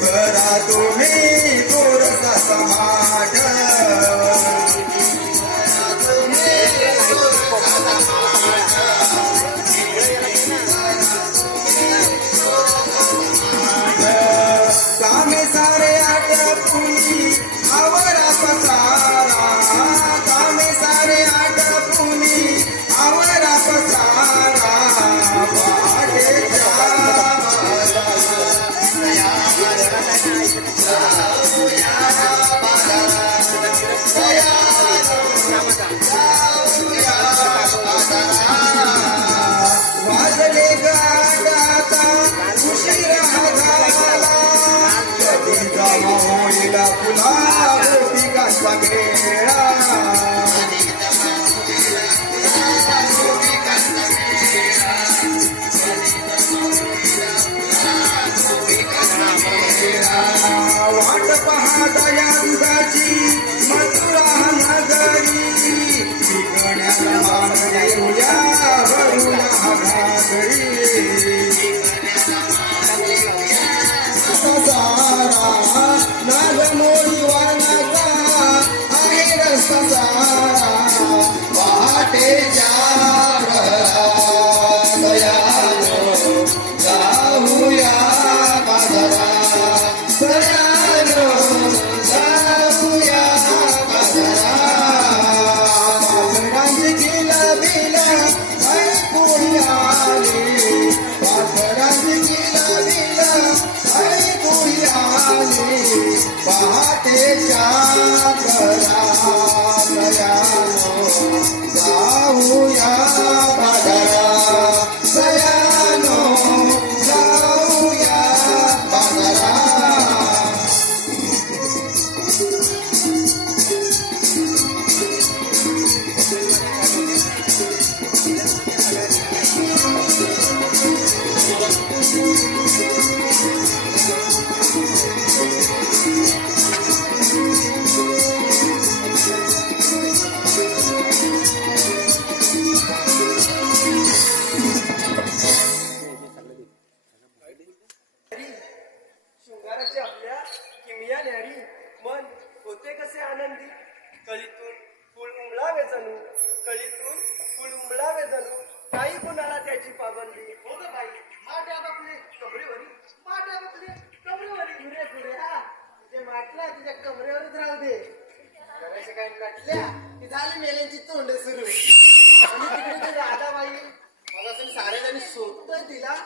भरा तुम्ही गोरसा समाज कामे सारे आटपुनी आवरा पसारा कामे सारे आटपुनी आवरा पसारा वाजले गाता उशिरा झाला कधी जमा होईला पुन्हा गोपिकांचा मेळा वाट पाहता यंदाची मथुरा नगरी ठिकाण्याला मान देऊया भरूया घागरी सारा नागमोळी वानाचा आहे रस्ता सारा पहाटेच्या दयालो जाऊया बाजारा पहाटेच्या जाऊया बाजारा सयानो जाऊया बाजारा कळीतून फुल उमलावे जणू कळीतून फुल उमलावे जणू काही कोणाला त्याची पाबंदी हो ग बाई माट्या बापले कमरेवरी माट्या बापले कमरेवरी घुरे घुरे हा तुझे माटला तुझ्या कमरेवरच राहू दे घराच्या काही नटल्या की झाली मेल्यांची तोंड सुरू आणि तिकडे राधाबाई मला असं सारे जणी सोबत दिला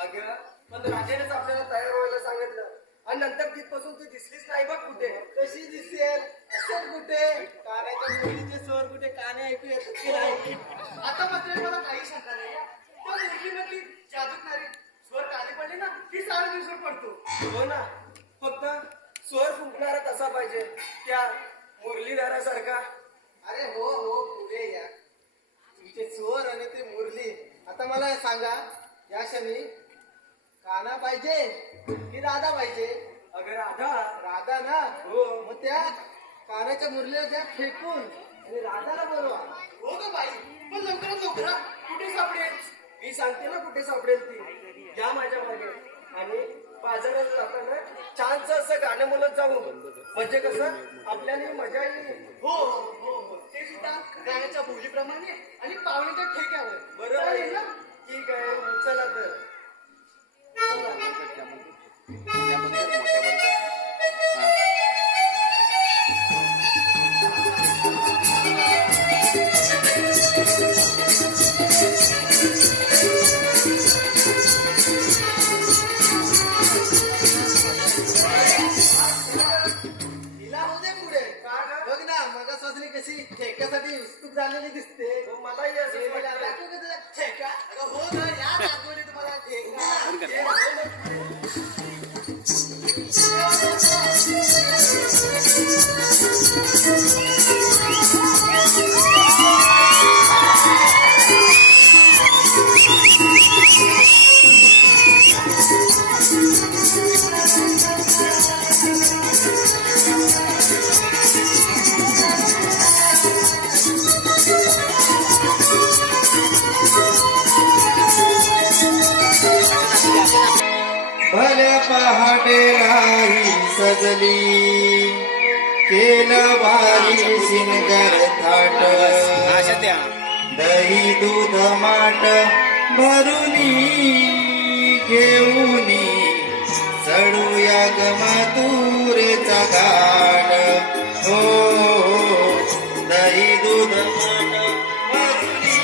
अगं पण राजानेच आपल्याला तयार व्हायला सांगितलं आणि नंतर तिथपासून तू दिसलीच नाही बघ कुठे कशी दिसेल असेल कुठे कानाच्या मुलीचे स्वर कुठे काने ऐकू येतात की नाही आता मात्र मला काही शंका नाही त्या मुलीमधली जादूकणारी स्वर काने पडले ना ती सारा दिवसात पडतो हो ना फक्त स्वर फुंकणारा तसा पाहिजे त्या मुरलीधरासारखा अरे हो हो पुढे या तुमचे स्वर आणि ते मुरली आता मला सांगा या क्षणी काना पाहिजे की राधा पाहिजे अगं राधा राधा ना हो मग त्या कानाच्या मुरलीला त्या फेकून आणि राधाला बोलवा हो ग बाई पण लवकरात लवकर कुठे सापडेल मी सांगते ना कुठे सापडेल ती या माझ्या मागे आणि बाजारात जाताना छानच असं गाणं बोलत जाऊ म्हणजे कसं आपल्याला मजा येईल. हो हो हो ते सुद्धा गाण्याच्या बोलीप्रमाणे आणि पाहुण्याच्या ठेक्यावर. बरं चालेल आहे. ना? ठीक आहे, चला तर. तिला होऊ दे पुढे. का गं? बघ ना मग सजनी कशी ठेक्यासाठी उत्सुक झालेली दिसते. हो, मलाही असं दाखवू वाटतं. का तुला ठेका? अगं हो ना, या दाखवली तुम्हाला ठेका. हे हो ना. भल्या पहाटे राही सजली केलं भारी शिनगर थाट दही दूध माट भरुनी घेऊनी चढूया ग मथुरेचा घाट हो दही दूध माट भरुनी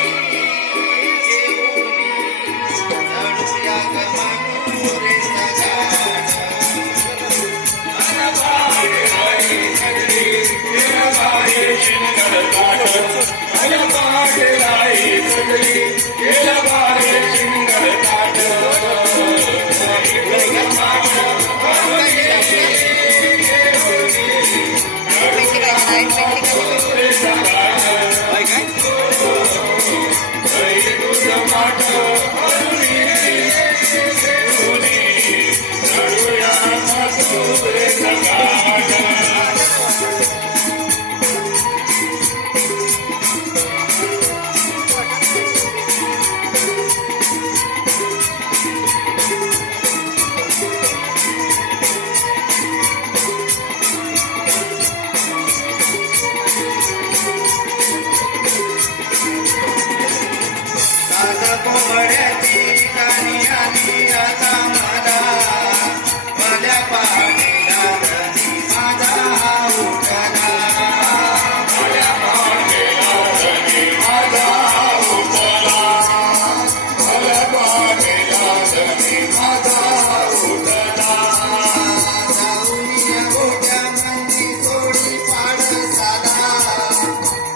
घेऊनी चढूया ग मथुरेचा घाट साधा कोंबड्याची गाणी आली आता मला भल्या पहाटेला धनी माझा हा उठला भल्या पहाटेला धनी माझा हा उठला भल्या पहाटेला धनी माझा हा उठला जाऊनिया गोट्या मंदी थोडी पाड साधा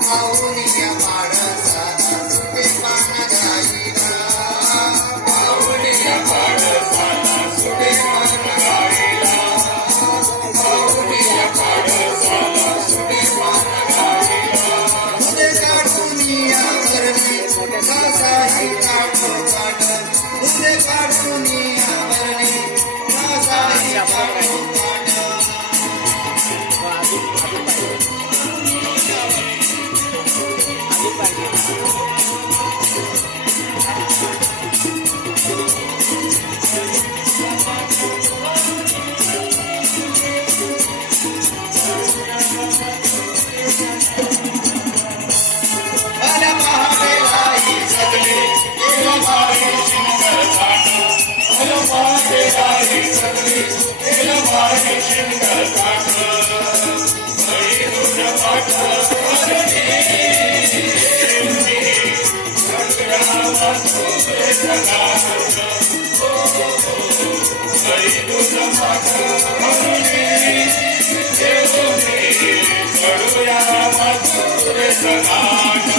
पाहुनिया पाड साधा सुटे पाना गाईला पाहुनिया पाड साधा सुटे पाना गाईला पाहुनिया पाड साधा सुटे पाना गाईला उदे काढूनिया वरणे कासाही काढतो काढ उदे काढूनिया वरणे कासाही काढतो काढ भल्या पहाटेला ही सगळे केलं भारी शिनगर थाट भल्या पहाटेला ही सगळे केलं भारी शिनगर थाट दही दूध माट भरुनी चढूया मथुरेचा घाट दही दूध माट भरुनी घेऊनी चढूया मथुरेचा घाट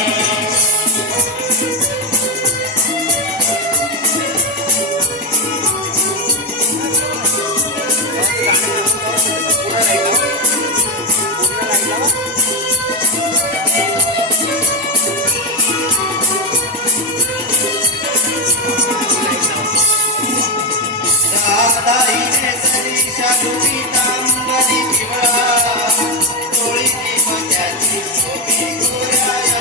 दादाईने सरी शालुरी तांबरी पिवळा डोळीची मत्याची शोभी गोऱ्या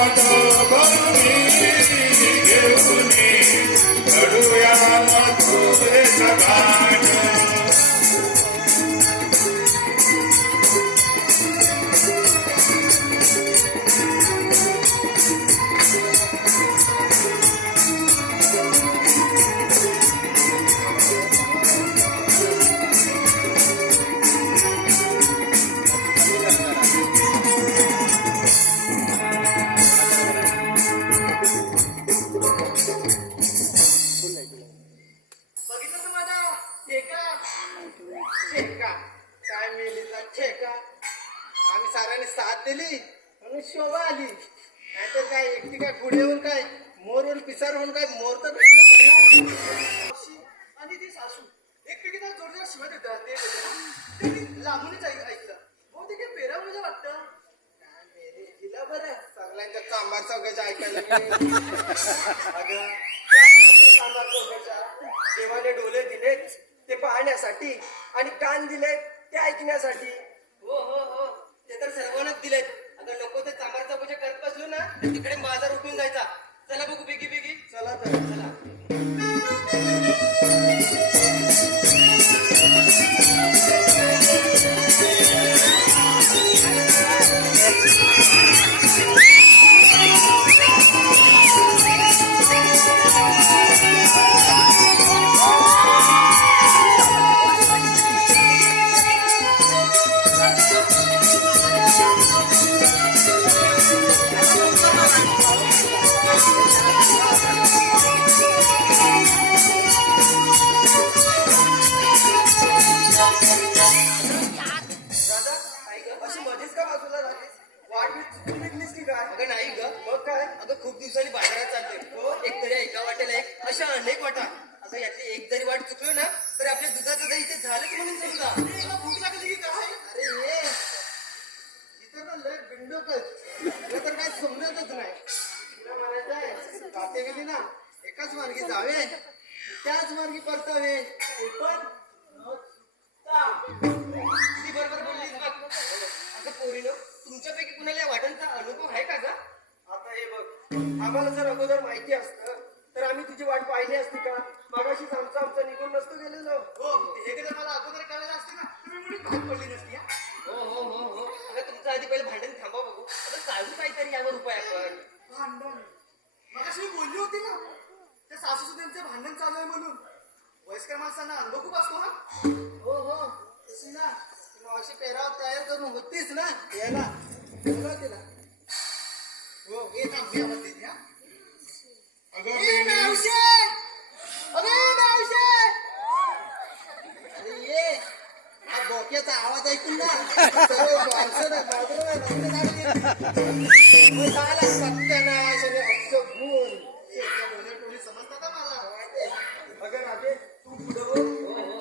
माठ भरुनी घेऊन चढूया मथुरेचा घाट बघितलं तर माझा ठेका ठेका काय मेलीचा ठेका आम्ही साऱ्याने साथ दिली म्हणून शोभा आली नाहीतर काय एकटी काय पुढे येऊन काय मोरवर पिसार होऊन काय मोर तर आणि ती सासू एकपैकी तर जोरदार शिवाय देतात ते लांबूनच ऐकलं बहुतेक हे पेरा म्हणजे वाटतं काय मेली तिला बरं सगळ्यांच्या चांबार चौघाच्या ऐकायला अगं सांबार चौघाच्या देवाने डोले दिलेत ते पाहण्यासाठी आणि कान दिलेत ते ऐकण्यासाठी. हो हो हो ते तर सर्वांनाच दिलेत. अगं नको ते चांबार चौकाच्या करत बसलो ना तर तिकडे बाजार उठून जायचा. चला बघू बिगी बिगी. चला तर चला. दादा अशी मध्येच का बाजूला राहतेस? वाट बीट चुकून निघलीस की काय? अगं नाही ग. मग काय? अगं खूप दिवसांनी बाजारात चाललोय. हो एकतरी एका वाटेला एक अशा अनेक वाटा. अगं यातली एक जरी वाट चुकलो ना तर आपल्या दुधाचं दही इथे झालंच म्हणून समजा. भूक लागली की काय? अरे ये इथं ना लय बिंडोकच. तुला तर काय समजतच नाही. तुला म्हणायचं आहे काटे गेली ना एकाच मार्गी जावे त्याच मार्गी परतावे. ते पण किती बरोबर बोललीस बघ. अगं पोरीनो तुमच्यापैकी कुणाला या वाटांचा अनुभव आहे का ग? आता हे बघ, आम्हाला जर अगोदर माहिती असतं तर आम्ही तुझी वाट पाहिली असती का? मागाशीच आमचं निघून नसतो गेलेलो. हो हे कधी मला अगोदर कळलं असतं ना तुम्ही मुली भाग पडली नसती. हो हो हो हो अगं तुमचं आधी पहिले भांडण थांबा बघू. आता चालू काहीतरी यावर उपाय आपण. भांडण मगाशी मी बोलली होती ना त्या सासू सुद्धांचे भांडण चालू आहे म्हणून. वयस्कर माणसांना अनुभव खूप असतो ना. हो हो तशी ना मावशी पेराव तयार करून होतीस ना यायला बोलव तिला. हो हे थांबूया म्हणते ती, हा. अगं ए, बेणी, मावशी! अरे मावशी! अरे ये हा डोक्याचा आवाज ऐकून ना सर्व माणसं ना बाजूला रस्ते लागली. मग झाला सत्यानाश आणि अपशगुन. शेतकऱ्या बोलणे समजतात का मला? अगं राधे, तू पुढं हो,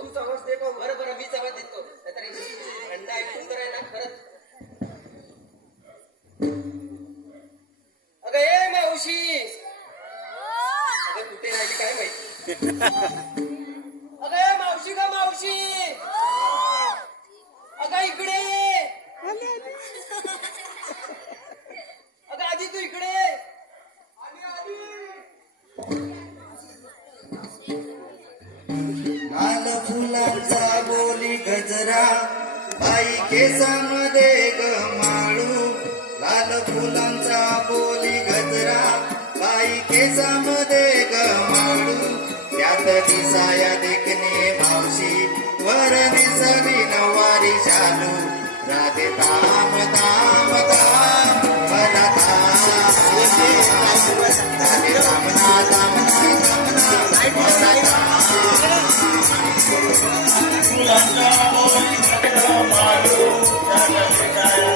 तूच आवाज दे का? बरं बरं मीच आवाज देतो. नाहीतर अंडा ऐकून तर आहे ना खरंच. अगं ए मावशी अगं कुठे राहिली काय माहिती. अगं ए मावशी का मावशी अगं इकडे ये. अगं आधी तू इकडे ये. आधी आधी लाल फुलांचा बोली गजरा बाई केसामध्ये ग माळू. लाल फुलांचा बोली गजरा बाई केसामध्ये ग माळू. त्यात दिसाया देखणे मावशी वर नेसवी नवारी शालू. राधे ताम ताम ताम मला ताम राधे तामना तामना तामना मला ताम. फुलांचा बोली गजरा माळू, त्यात दिसाया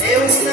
येऊन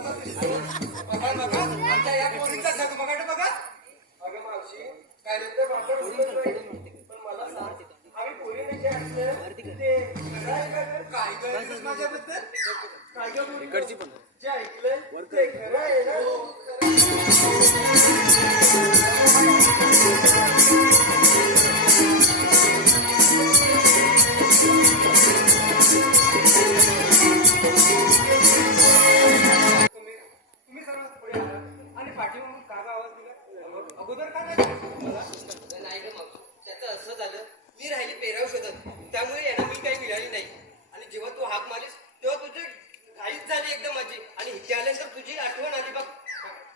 कसा दिसतो बघा बघा आमच्या या पोरीचा झगमगाट बघा. अगं मावशी काय तर वापर दिसत नाही. पण मला सांग आम्ही पोरीने जे ऐकलं ते खरं आहे का गं? काय गरज माझ्याबद्दल काय गं पोरी? जे ऐकलंय ते खरं आहे ना? तुम्ही सर्व पुढे आला आणि पाठीमागून कागा आवाज दिला. अगोदर का नाही मला नाही ग मग त्याचं असं झालं मी राहिली पेराव शोधत त्यामुळे यांना मी काही मिळाली नाही आणि जेव्हा तू हाक मारलीस तेव्हा तुझी घाईच झाली एकदम माझी आणि इथे आल्यानंतर तुझी आठवण आली बघ.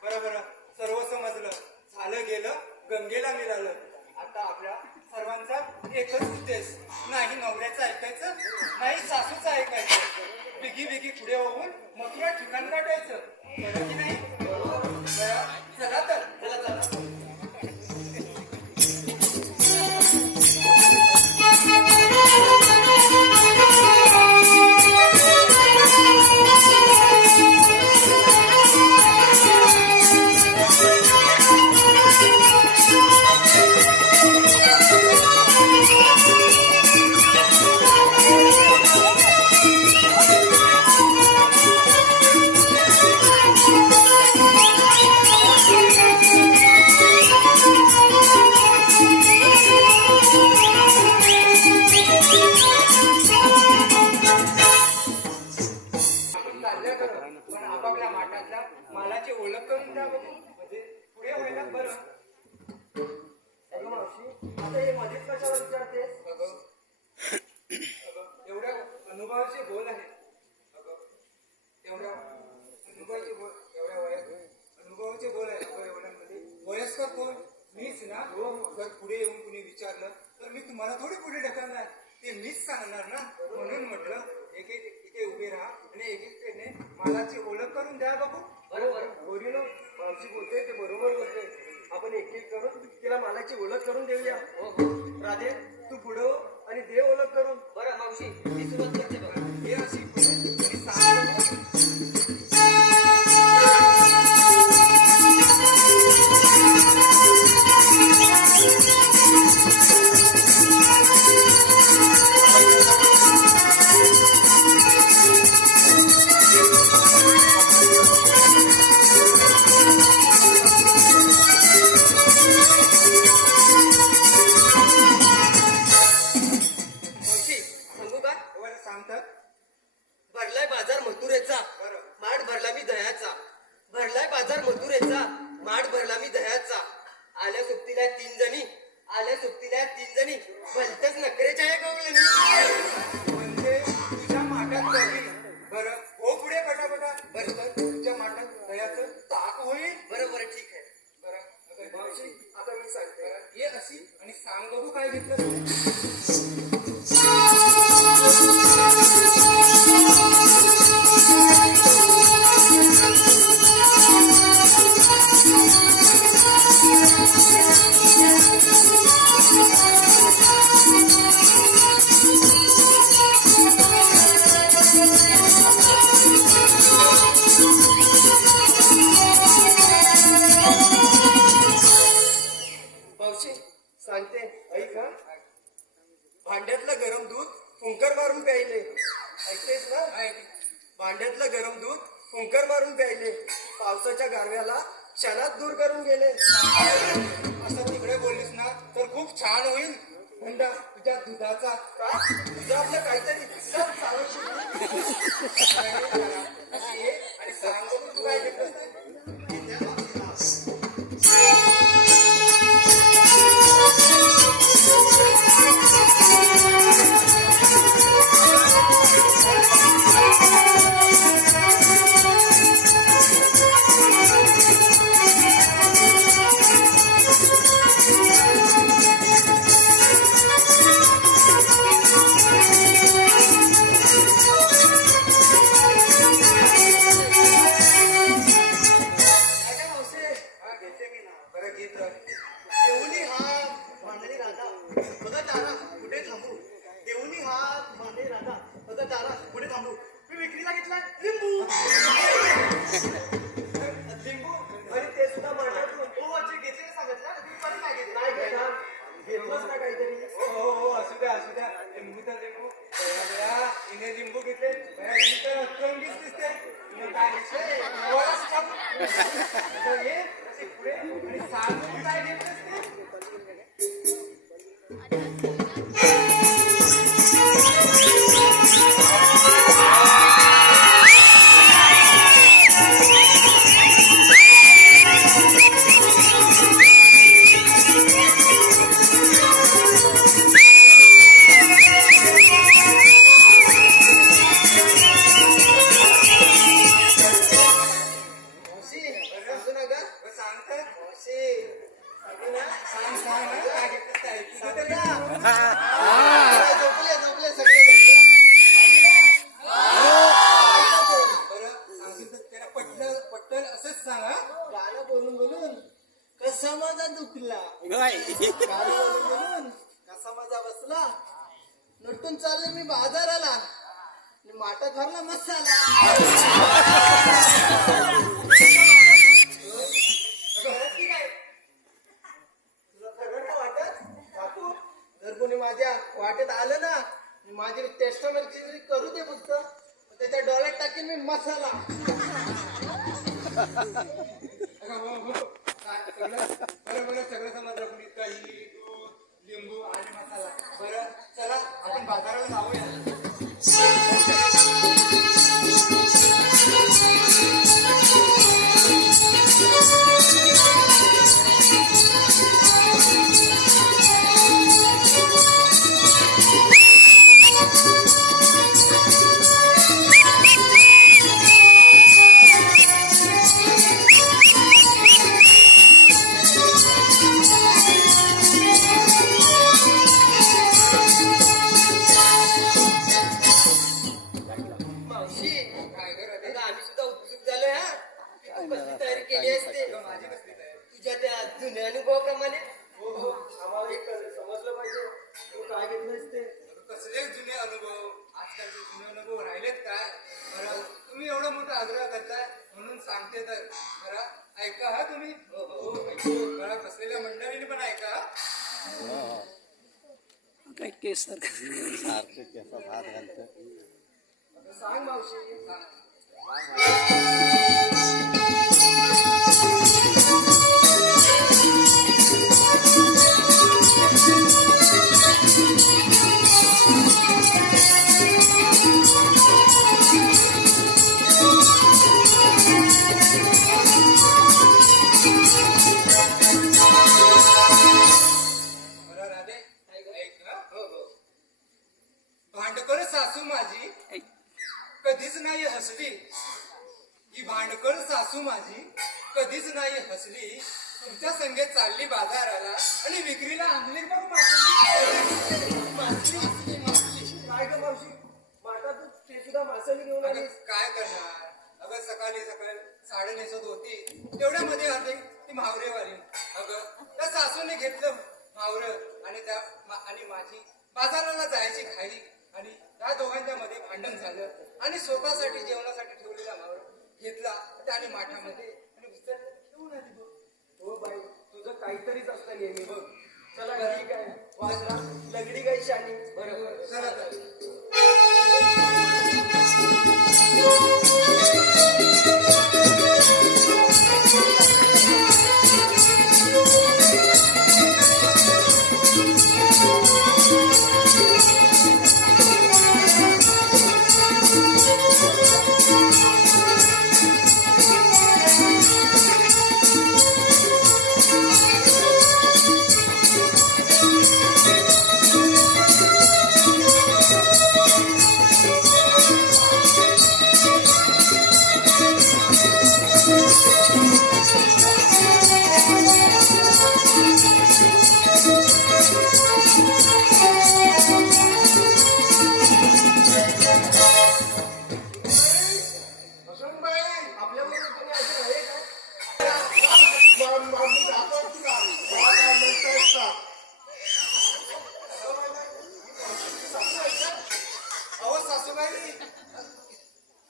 बरं बरं सर्व समजलं झालं गेलं गंगेला मिळालं. आता आपल्या सर्वांचा एकच उद्देश नाही नवऱ्याचं ऐकायचं नाही सासूचं ऐकायचं बिगी बिगी पुढे होऊन मग या ठिकाण गाठायचं बरं की नाही. बरं, चला तर चला चला आपण चालल्या बरं पण आपापल्या माठातल्या मालाची ओळख करून द्या बघू म्हणजे पुढे व्हायला बरं. अगं मावशी आता हे मध्येच कशाला विचारतेस? अगं एवढ्या अनुभवाचे बोल आहे. अगं एवढ्या अनुभवाचे बोल एवढ्या अनुभवाचे बोल आहे. अगं एवढ्यामध्ये वयस्कर कोण मीच ना. जर पुढे येऊन कुणी विचारलं तर मी तुम्हाला थोडी पुढे ढकलणार ते मीच सांगणार ना. म्हणून म्हटलं एक एक इथे उभे राहा आणि एक एकने मालाची ओळख करून द्या बघू. बरोबर गोरीनो मावशी बोलते ते बरोबर बोलते. आपण एक एक करून तिला मालाची ओळख करून देऊया. राधे तू पुढं हो आणि दे ओळख करून. बरं मावशी मी सुरुवात करते बघ. हे अशी पुढे आणि सांग बघू. मावशी सांगू का बरं सांगतात. भरलाय बाजार मथुरेचा बरं. माठ भरला मी दह्याचा भरलाय बाजार मथुरेचा माठ भरला मी दह्याचा आल्या सोबतीला 3 जणी आल्या सोबतीला 3 जणी भलत्याच नखरेच्या आहे गवळणी. म्हणजे तुझ्या माठात कवी. बरं हो पुढे पटापटा. बरं तर तुझ्या माठात दह्याचं ताक होईल. बरं बरं ठीक आहे. बरं आता मावशी आता मी सांगते. ये अशी आणि सांग बघू काय घेतलं तू. मावशी सांगते ऐक हा. भांड्यातलं गरम दूध फुंकर मारून प्यायले. ऐकतेस ना? भांड्यातलं गरम दूध फुंकर मारून प्यायले. पावसाच्या गारव्याला क्षणात दूर करून गेले. असं तिकडे बोललीस ना तर खूप छान होईल. म्हणता तुझ्या दुधाचा का तुझं आपलं काहीतरी सब चालू ये आणि सांग बघू तू काय घेतलंस ते. दादा पुढे थांबू. मी विक्रीला घेतलाय लिंबू. तर ये असे पुढे आणि सांगून काय घेतलंस ते मावशी सांगू नका सांगता मावशी सांगू ना सांग सांग ना काय घेतलं काय सांगू ना झोपले झोपले सगळे झोपले बरं सांगितलं त्याला पटलं पटलं असंच सांग हा गाणं बोलून बोलून कसा माझा दुखला गाणं बोलून बोलून कसा माझा बसला नटून चालले मी बाजाराला आणि माटा धरला मसाला खरंच की काय? तुला खरं नाही वाटत? बापू, जर कोणी माझ्या वाटेत आलं ना माझी टेस्टमेंट करू दे फक्त त्याच्या डोळ्यात टाकीन मी मसाला बरं सगळं समजलं कुणी दही दूध लिंबू आणि मसाला बरं चला आपण बाजाराला जाऊया मावशी काय करत आम्ही सुद्धा उत्सुक झालोय हा की तू कसली तयारी केली असते माझी कसली तयारी तुझ्या त्या जुन्या अनुभवाप्रमाणे हो हो आम्हाला एक समजलं पाहिजे तू काय घेतलंस ते कसले जुने अनुभव आजकालचे जुने अनुभव राहिलेत काय बरं तुम्ही एवढं मोठं आग्रह करताय म्हणून सांगते तर बरं ऐका हा तुम्ही बरं बसलेल्या मंडळीने पण ऐका काय केस सांग मावशी सांग बरं राधे ऐक ना भांडकर सासू माझी कधीच नाही हसली ही भांडकर सासू माझी कधीच नाही हसली तुमच्या संगेत चालली बाजाराला आणि विक्रीला आणली बघ मासली काय ग मावशी माठातून ते सुद्धा मासळी घेऊन आली काय करणार अगं सकाळी सकाळी साडे नेसत होती तेवढ्यामध्ये आली ती म्हावरेवाली अगं त्या सासूने घेतलं म्हावर आणि माझी बाजाराला जायची घाई आणि त्या दोघांच्या मध्ये भांडण झालं आणि स्वतःसाठी जेवणासाठी ठेवलेला म्हावर घेतला त्याने माठामध्ये आणि उचललं घेऊन आली बघ. हो बाई तुझं काहीतरीच असतं नेहमी बघ चला ठीक आहे वाजरा लगडी गाई शानी बरोबर चला तर अहो सासूबाई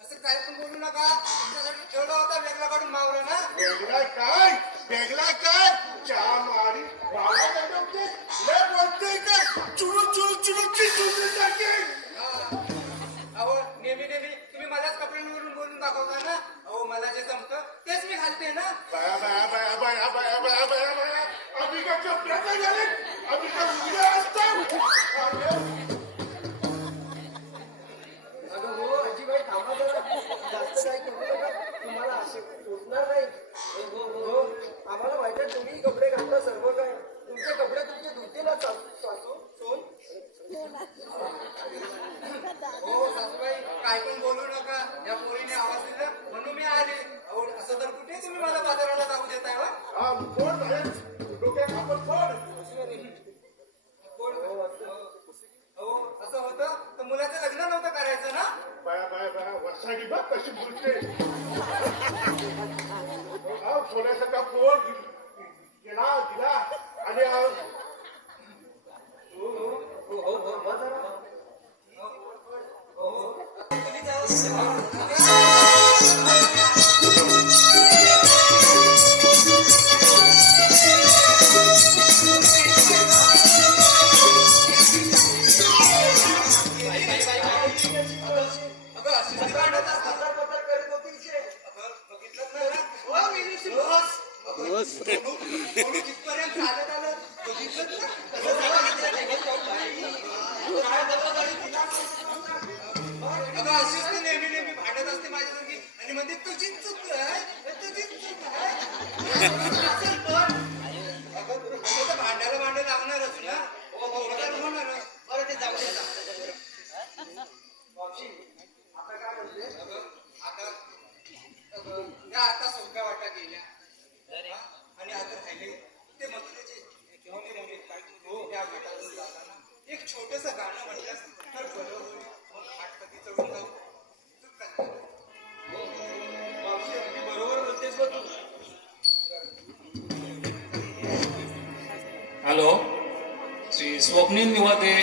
असं काय पण बोलू नका तुमच्यासाठी ठेवला होता वेगळा काढून मावरा ना वेगळा काय चहा मारी वाला काय लय बोलतोय का चुरू चुरू चुरू चुरू टाकेल अहो नेहमी नेहमी तुम्ही माझ्याच कपड्यांवरून बोलून दाखवता ना अहो मला जे जमतं तेच मी घालते ना बाया बाया बाया बाया बाया बाया बाया बाया आम्ही का कपड्या काय झाले आम्ही का उद्या असतात अगं हो आजीबाई थांबा जरा जास्त काही करू नका तुम्हाला असे पोचणार नाही हो आम्हाला माहिती आहे तुम्ही कपडे घालता सर्व काय तुमचे कपडे तुमचे धुतेला सासू सोन हो सासूबाई काय पण बोलू नका या पोरीने आवाज दिला म्हणून मी आले अहो असं तर कुठे तुम्ही मला बाजाराला जाऊ देताय वा हा कोण आहे डोक्यात आपण कोण अहो असं होतं तर मुलाचं लग्न नव्हतं करायचं ना बाया बाया बाया वर्षाची बघ कशी बोलते थोड्यासा पोर गेला गेला आणि अगं अशी भांडत असतात करत होती इथे. कितपर्यंत चालत आलं बघितलं ना कसं अगं अशीच तर नेहमी नेहमी भांडत असते माझ्यासारखी आणि म्हणते तुझीच चूक आहे तुझीच चूक आहे असेल पण अगं तुला तर भांडायला लागणारच ना होणार बरं ते जाऊ दे मावशी, आता काय म्हणते आता सोप्या वाटा गेल्या हा? आणि आता राहिले ते मथुरेचे मोठे मोठे त्या घाटातून जाताना एक छोटस गाणं म्हटलं तर बरं होईल मग घाट कधी चढून जाऊ तू काय मावशी अगदी बरोबर बोलतेस बघ तू हॅलो श्री स्वप्नील निवादे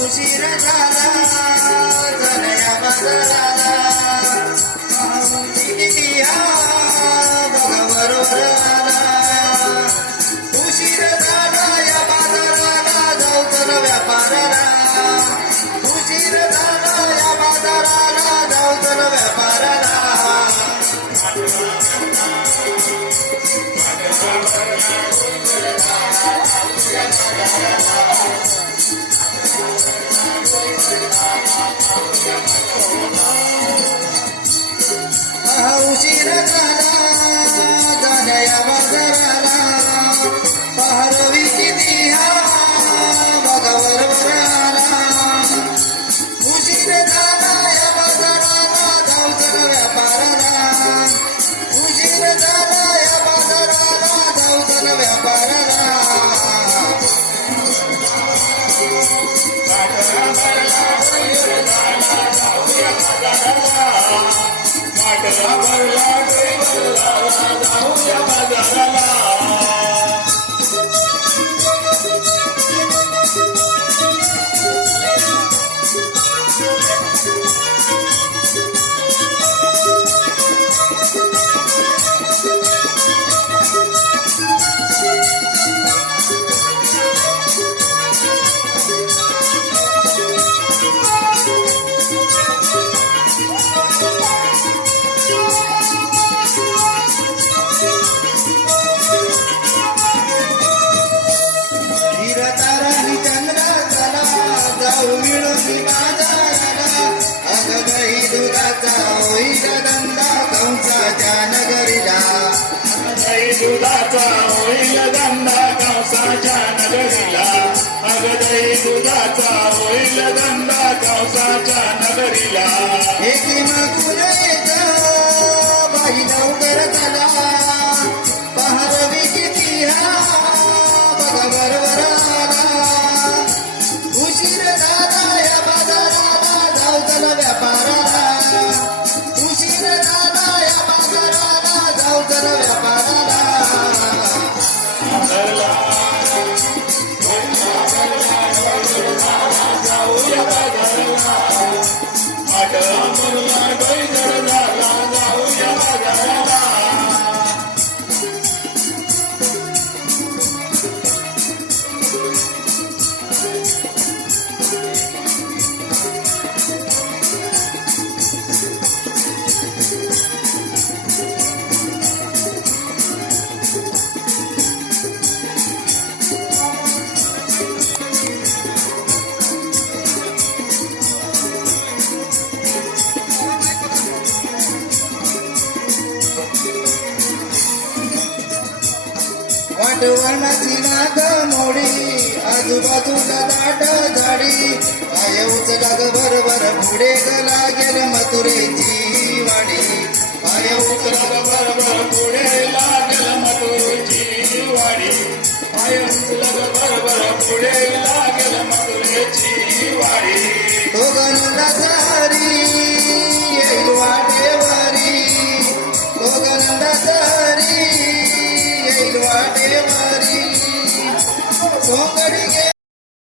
उशीर झाला झाल्या बाजाराला बघा बरोबर आला उशीर झाला या बाजाराला जाऊ चल व्यापाराला उशीर झाला या बाजाराला जाऊ चल व्यापाराला उशीर झाला झाल्या या बाजाराला पाहरवी किती बघा बरोबर आला उशीर झाला या बाजाराला जाऊ चल व्यापाराला उशीर झाला या बाजाराला जाऊ चल व्यापाराला घरीला एकी मागून येत बाई लवकर चला पहारवी किती हा बघा बरोबर आला उशीर झाला या बाजाराला जाऊ चला व्यापाराला उशीर झाला या बाजाराला जाऊ चला व्यापाराला जाऊया बाजाराला आठवा मुलगा बैल झाला जाऊया बाजाराला वाटवणाची नाग मोडी आजूबाजूला दाट झाडी पाय उचला ग बरोबर पुढे ग लागे